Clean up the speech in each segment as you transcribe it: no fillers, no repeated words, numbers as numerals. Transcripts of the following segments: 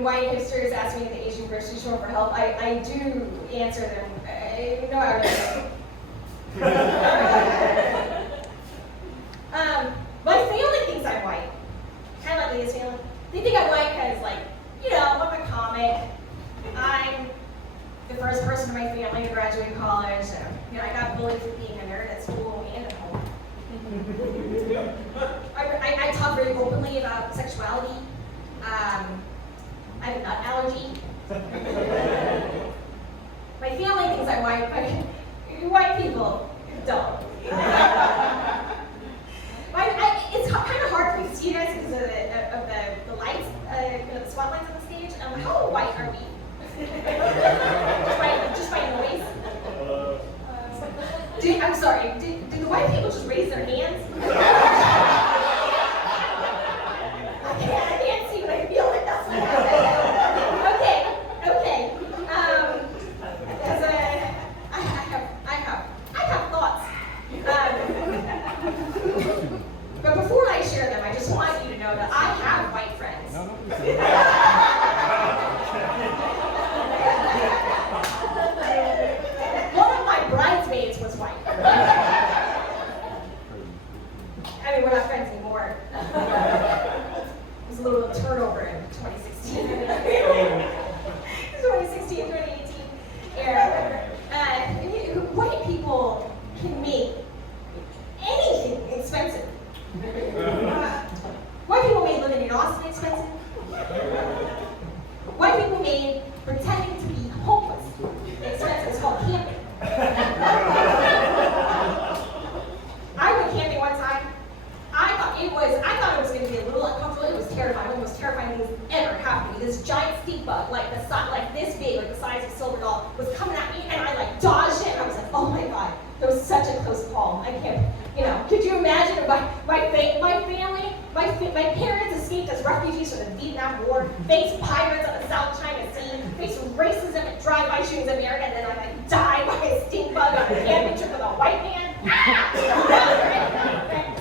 when white hipsters ask me at the Asian grocery store for help, I do answer them. No, I really don't. My family thinks I'm white. Kind of like Leah's family. They think I'm white because, like, you know, I'm a comic. I'm the first person in my family to graduate college. You know, I got bullied for being a nerd at school and at home. I talk very openly about sexuality. I have a nut allergy. My family thinks I'm white. White people don't. It's kind of hard for me to see you guys because of the lights, the spotlights on the stage. How white are we? just by noise? I'm sorry, did the white people just raise their hands? I can't see, but I feel like that's what happened. Okay. Because I have thoughts. But before I share them, I just want you to know that I have white friends. One of my bridesmaids was white. I mean, we're not friends anymore. There was a little turnover in 2016. 2018 era. White people can make anything expensive. White people made living in Austin expensive. White people made pretending to be homeless expensive. It's called camping. I went camping one time. I thought it was going to be a little uncomfortable. It was terrifying. One of the most terrifying things ever happened to me. This giant stink bug, like this big, like the size of a silver doll, was coming at me, and I like dodged it, and I was like, oh my god, that was such a close call. I can't, could you imagine my family, my parents escaped as refugees from the Vietnam War, faced pirates on the South China Sea, faced racism and drive-by shootings in America, and then I like died by a stink bug on a camping trip with a white man.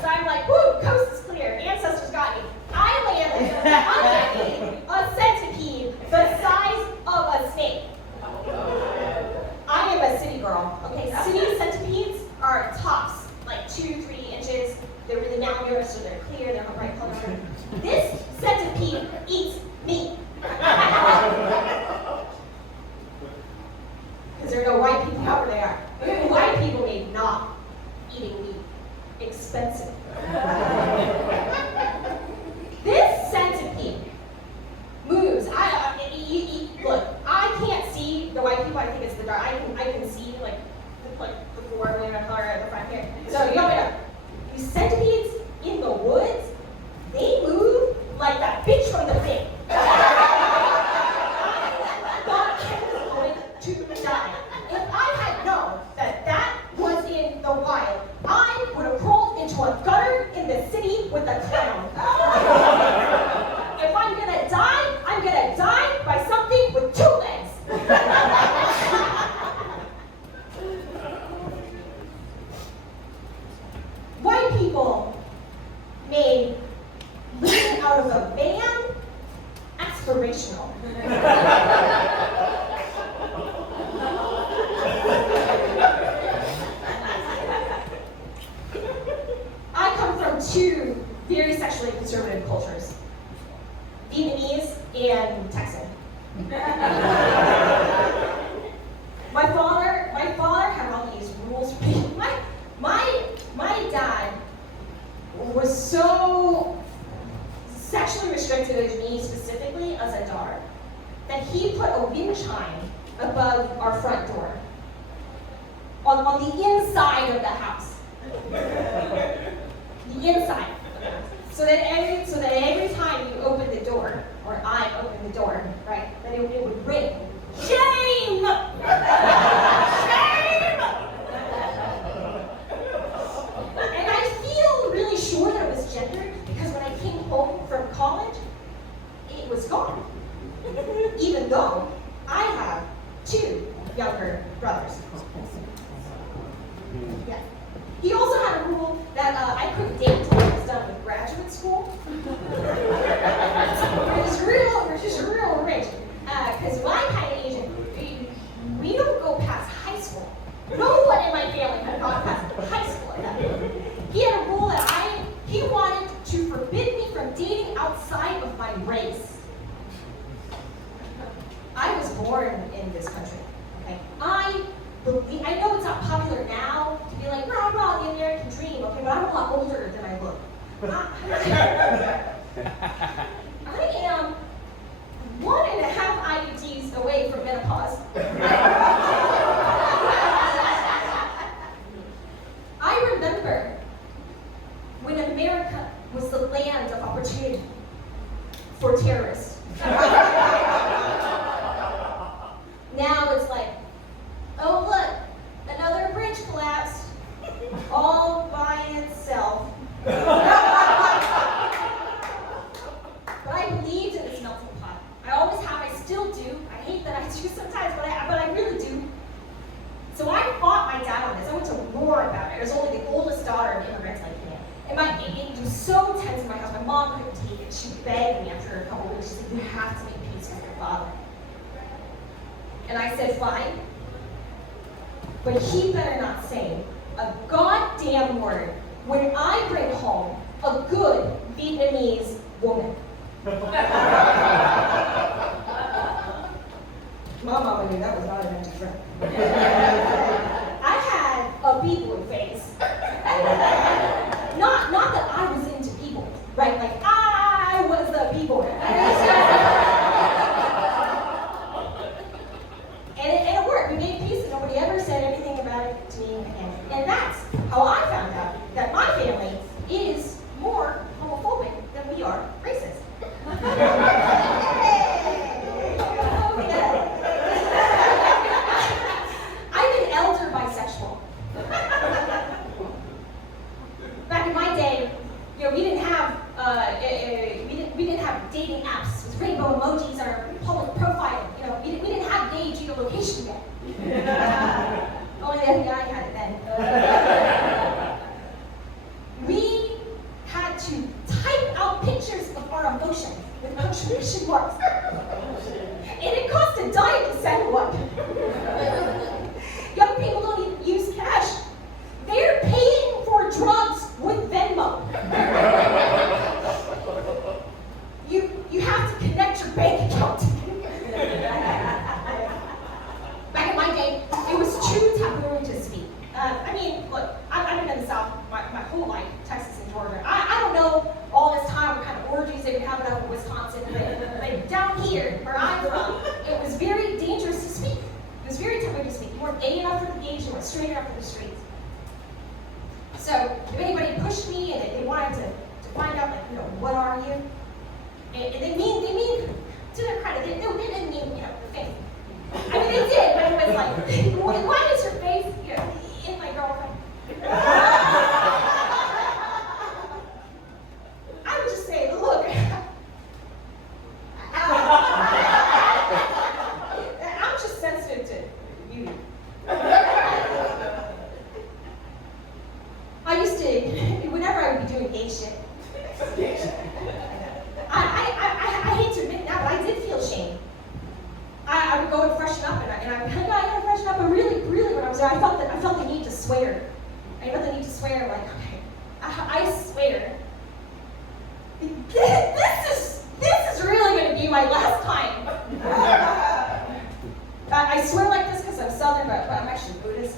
So I'm like, whoo, coast is clear. Ancestors got me. I landed underneath a centipede the size of a snake. I am a city girl. Okay, city centipedes are tops, like 2-3 inches. They're really malnourished, so they're clear, they're bright color. This centipede eats meat. Because there are no white people out where they are. White people made not eating meat expensive. This centipede moves. Look, I can't see the white people. I think it's the dark. I can see like the floor, whatever color at the front here. So you know what? These centipedes in the woods, they move like that bitch from The Thing. I thought I was going to die. If I had known that was in the wild, I would have crawled into a gutter in the city with a clown. If I'm gonna die by something with 2 legs. White people made living out of a van aspirational. I come from 2 very sexually conservative cultures, Vietnamese and Texan. My father had all these rules. My dad was so sexually restricted to me specifically as a daughter that he put a wind chime above our front door on the inside of the house. The inside. So that every time you open the door, or I open the door, right, that it would ring. Shame! Shame! And I feel really sure that it was gendered because when I came home from college, it was gone. Even though I have 2 younger brothers. Yeah. He also had a rule that I couldn't date until I was done with graduate school. There's a real ring. in this country. Okay, I know it's not popular now to be like, rah, rah, the American dream, okay, but I'm a lot older than I look. I am 1.5 IUDs away from menopause. I remember when America was the land of opportunity for terrorists. Now it's like, oh look, another bridge collapsed all by itself. But I believed in this melting pot. I always have, I still do. I hate that I do sometimes, but I really do. So I fought my dad on this. I went to war about it. I was only the oldest daughter of immigrants like him. And it was so tense in my house. My mom couldn't take it. She begged me after a couple of weeks. She said, you have to make peace with your father. And I said, fine. But he better not say a goddamn word when I bring home a good Vietnamese woman. My mama knew that was not an empty threat. I had a b-boy face. Not that I was into b-boys, right? Like I was a b-boy. And it worked. We made peace and nobody ever said anything about it to me again. And that's how I found out that my family is more homophobic than we are racist. I'm an elder bisexual. Back in my day, we didn't have we didn't have dating apps with rainbow emojis on our public profile. We didn't have gay geolocation yet. Only the FBI had it then. We had to type out pictures of our emotion with punctuation marks. And it cost $10 to send one. Young people don't even use cash. They're paying for drugs with Venmo. You have to connect your bank account. Back in my day, it was too taboo to speak. Look, I've been in the South my whole life, Texas and Georgia. I don't know all this time what kind of orgies they would have up in Wisconsin, but down here, where I'm from, it was very dangerous to speak. It was very taboo to speak. You weren't gay enough for the gays, you weren't straight enough for the straights. So if anybody pushed me and they wanted to find out, what are you? And they mean, to their credit, they didn't mean, the face. They did, but it was like, why is your face, in my girlfriend? I would just say, look, I'm just sensitive to beauty. I used to, whenever I would be doing gay shit, I hate to admit that, but I did feel shame. I would go and freshen up, and I gotta freshen up. But really, when I was there, I felt the need to swear. I felt the need to swear, like, okay, I swear, this is really gonna be my last time. I swear like this because I'm Southern, but I'm actually Buddhist.